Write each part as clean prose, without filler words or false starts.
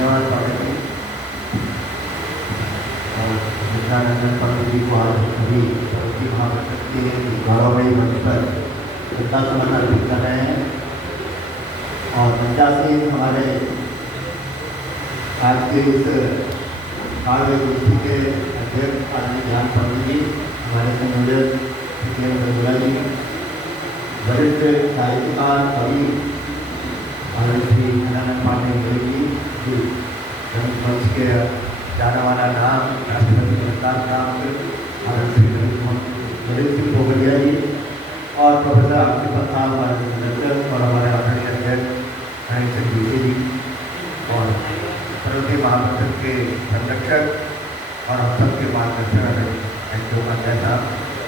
धन्यवाद स्वामी जी। और नित्यानंद स्वामी जी को आज सभी सरस्वती महाप्रसाद के गौरवमयी मंच पर श्रद्धा सुमन अर्पित कर रहे हैं। और 85 हमारे आज के इस काव्य गोष्ठी के अध्यक्ष आदरणीय ज्ञान स्वामी जी, हमारे संयोजक रघुरा जी, वरिष्ठ साहित्यकार कवि श्री अनंत पांडे जी, मंच के जाना वाला नाम राष्ट्रपति पुरस्कार प्राप्त श्री ललित सिंह पोखरिया जी और प्रोफेसर आसिफ साहब और हमारे आदरणीय अध्यक्ष हरीश जोशी जी और सरस्वती महाप्रसाद के संरक्षक और हम सबके मार्गदर्शन था।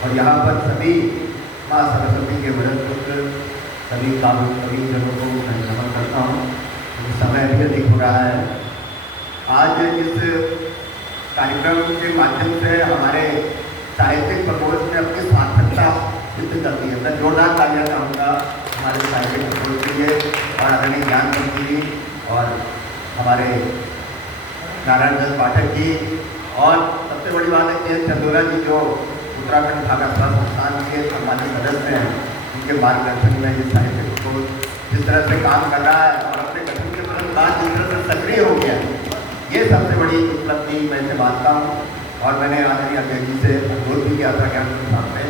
और यहाँ पर सभी माँ सरस्वती के वरद पुत्र सभी कवि जनों को मैं नमन करता हूँ। समय भी अधिक हो रहा है। आज इस कार्यक्रम के माध्यम से हमारे साहित्यिक प्रकोष्ठ ने अपनी सार्थकता सिद्ध कर दी है। मैं जोरदार तालियां चाहूँगा हमारे साहित्यिक प्रकोष्ठ के लिए और आदरणीय ज्ञान मंत्री जी और हमारे नारायण दत्त पाठक जी और सबसे बड़ी बात है कि चंदोरा जी जो उत्तराखंड भागवत संस्थान के सम्मानित सदस्य हैं, उनके मार्गदर्शन में ये साहित्य प्रकोष्ठ जिस तरह से काम कर रहा है और अपने गठन के तुरंत बाद जिस तरह से सक्रिय हो गया है, ये सबसे बड़ी उपलब्धि मैं इसे मानता हूँ। और मैंने आदरणीय अध्यक्ष जी से अनुरोध भी किया था ज्ञान साहब में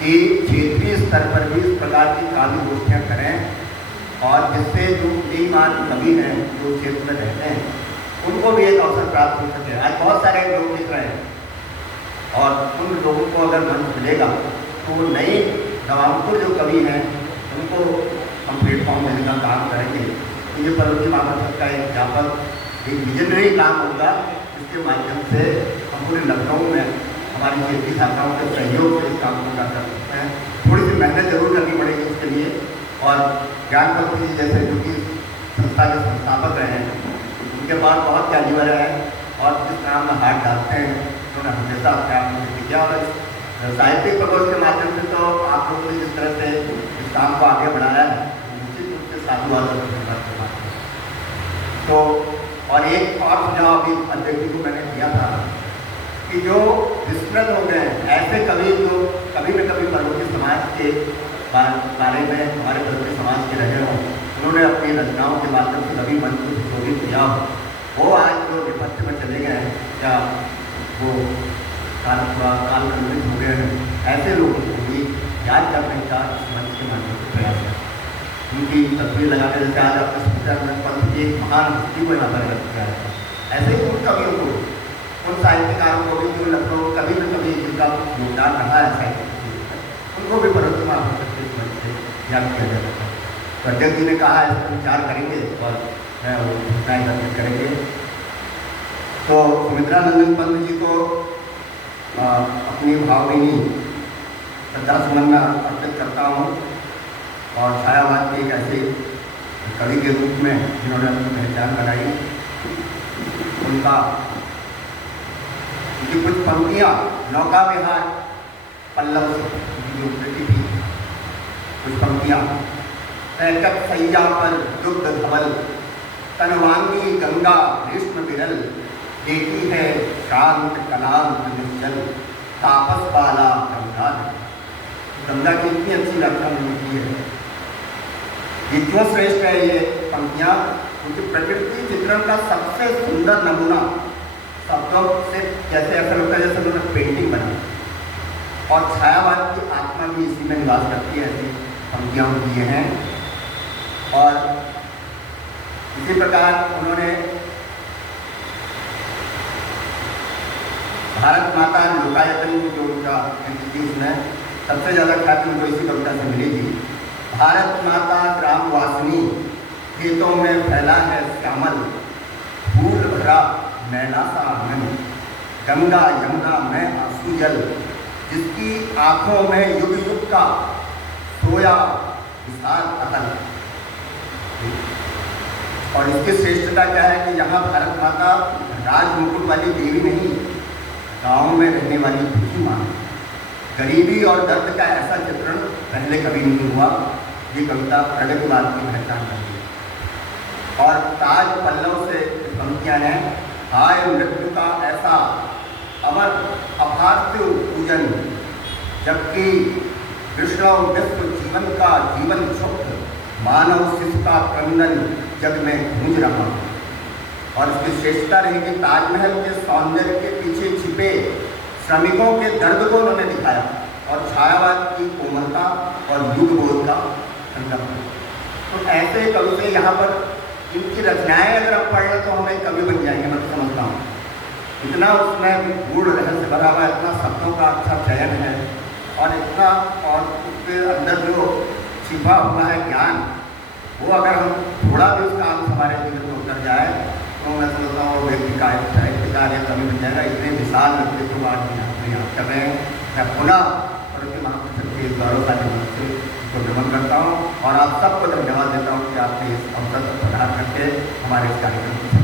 कि क्षेत्रीय स्तर पर भी इस प्रकार की काव्य गोष्ठियाँ करें और जिससे जो बेईमान कवि हैं जो क्षेत्र में रहते हैं उनको भी एक अवसर प्राप्त हो सके। आज बहुत सारे लोग लिख रहे हैं और उन लोगों को अगर मंच मिलेगा तो नए नवांकुर जो कवि हैं उनको हम प्लेटफॉर्म देने का काम करेंगे। तो ये सरस्वती महाप्रसाद का एक व्यापक एक विजनरी काम होगा जिसके माध्यम से हम पूरे लखनऊ में हमारी क्षेत्रीय शाखाओं के सहयोग से इस काम को कर सकते हैं। थोड़ी सी मेहनत जरूर करनी पड़ेगी उसके लिए। और ज्ञान मंत्री जी जैसे जो कि संस्था के संस्थापक रहे हैं, उनके पास बहुत कैलिबर है और जिस तरह हम हाथ डालते हैं उन्होंने हमेशा अपने आप में किया। और साहित्यिक प्रकोष्ठ के माध्यम से तो आप लोगों ने जिस तरह से इस काम को आगे बढ़ाया है निश्चित रूप से साधुवाद। तो और एक और सुझाव अभी अध्यक्ष जी को मैंने दिया था कि जो विस्मृत हो गए ऐसे कवि जो कभी न कभी परवर्ती समाज के बारे में हमारे परवर्ती समाज के रहे हों, उन्होंने अपनी रचनाओं के माध्यम से कभी मन को सुशोभित किया हो, वो आज जो विपत्ति में चले गए हैं या वो काल हो गए हैं, ऐसे लोगों को भी याद करने का इस मंच के माध्यम से प्रयास है। उनकी तस्वीर लगाने जैसे आज आपने पंथ की एक महान हस्ती को यहाँ पर रख किया है, ऐसे ही उन कवियों को उन साहित्यकारों को भी जो लखनऊ कभी न कभी जिनका योगदान रहा है साहित्य उनको भी परस्पर मंच से याद किया जाता है। तो अध्यक्ष जी ने कहा है इस पर विचार करेंगे और वो घोषणा एकत्रित करेंगे। तो सुमित्रानंदन पंत जी को अपनी भावभीनी श्रद्धा सुमन अर्पित करता हूँ और छायावाद के एक ऐसे कवि के रूप में जिन्होंने अपनी पहचान बनाई, उनका कुछ पंक्तियाँ नौका विहार पल्लव की जो कृति थी, कुछ पंक्तियाँ पैकट सैया पर दुग्ध धवल तनवांगी गंगा ग्रीष्म विरल देती है शांत कलांत निश्चल तापस वाला गंगा। गंगा की इतनी अच्छी व्याख्या उन्होंने की है। ये क्यों श्रेष्ठ है ये पंक्तियाँ? क्योंकि प्रकृति चित्रण का सबसे सुंदर नमूना शब्दों से कैसे ऐसा लगता है जैसे उन्होंने पेंटिंग बनाई, और छायावाद की आत्मा भी इसी में निवास करती है। ऐसी पंक्तियाँ किए हैं। और इसी प्रकार उन्होंने भारत माता लोकायतन जो उनका उसमें सबसे ज़्यादा ख्याति उनको इसी कविता से मिली थी। भारत माता ग्राम वासिनी खेतों में फैला है श्यामल फूल भरा मैला सा आंगन गंगा यमुना में आंसू जल जिसकी आंखों में युग युग का सोया विशाल अतल। और इसकी श्रेष्ठता क्या है कि यहाँ भारत माता राज मुकुट वाली देवी नहीं, गाँव में रहने वाली दुखी माँ। गरीबी और दर्द का ऐसा चित्रण पहले कभी नहीं हुआ। ये कविता प्रगतिवाद की पहचान करती है। और ताज पल्लव से पंक्तियाँ हैं। हाय मृत्यु का ऐसा अमर अपार्थिव पूजन, जबकि कृष्ण विश्व जीवन का जीवन सुख, मानव शिशु का क्रंदन जग में गूंज रहा। और इसकी विशेषता रही कि ताजमहल के सौंदर्य के पीछे छिपे श्रमिकों के दर्द को उन्होंने दिखाया और छायावाद की कोमलता और युगबोध का संगम। तो ऐसे कवि से यहाँ पर इनकी रचनाएं अगर हम पढ़ लें तो हमें कवि बन जाएंगे, मैं समझता हूँ। इतना उसमें गूढ़ रहस्य भरा हुआ, इतना शब्दों का अच्छा चयन है और इतना, और उसके अंदर जो छिपा हुआ है ज्ञान, वो अगर हम थोड़ा भी उसका अंश हमारे जीवन में उतर जाए तो मैं समझता हूँ वो व्यक्ति का साहित्यकार या कवि बन जाएगा। इतने विशाल व्यक्तित्व आज हम याद कर रहे हैं। मैं पुनः परम महापुरुष के गौरवशाली मन से उसको नमन करता हूँ और आप सबको धन्यवाद देता हूँ कि आपने इस अवसर पर प्रदान करके हमारे इस कार्यक्रम को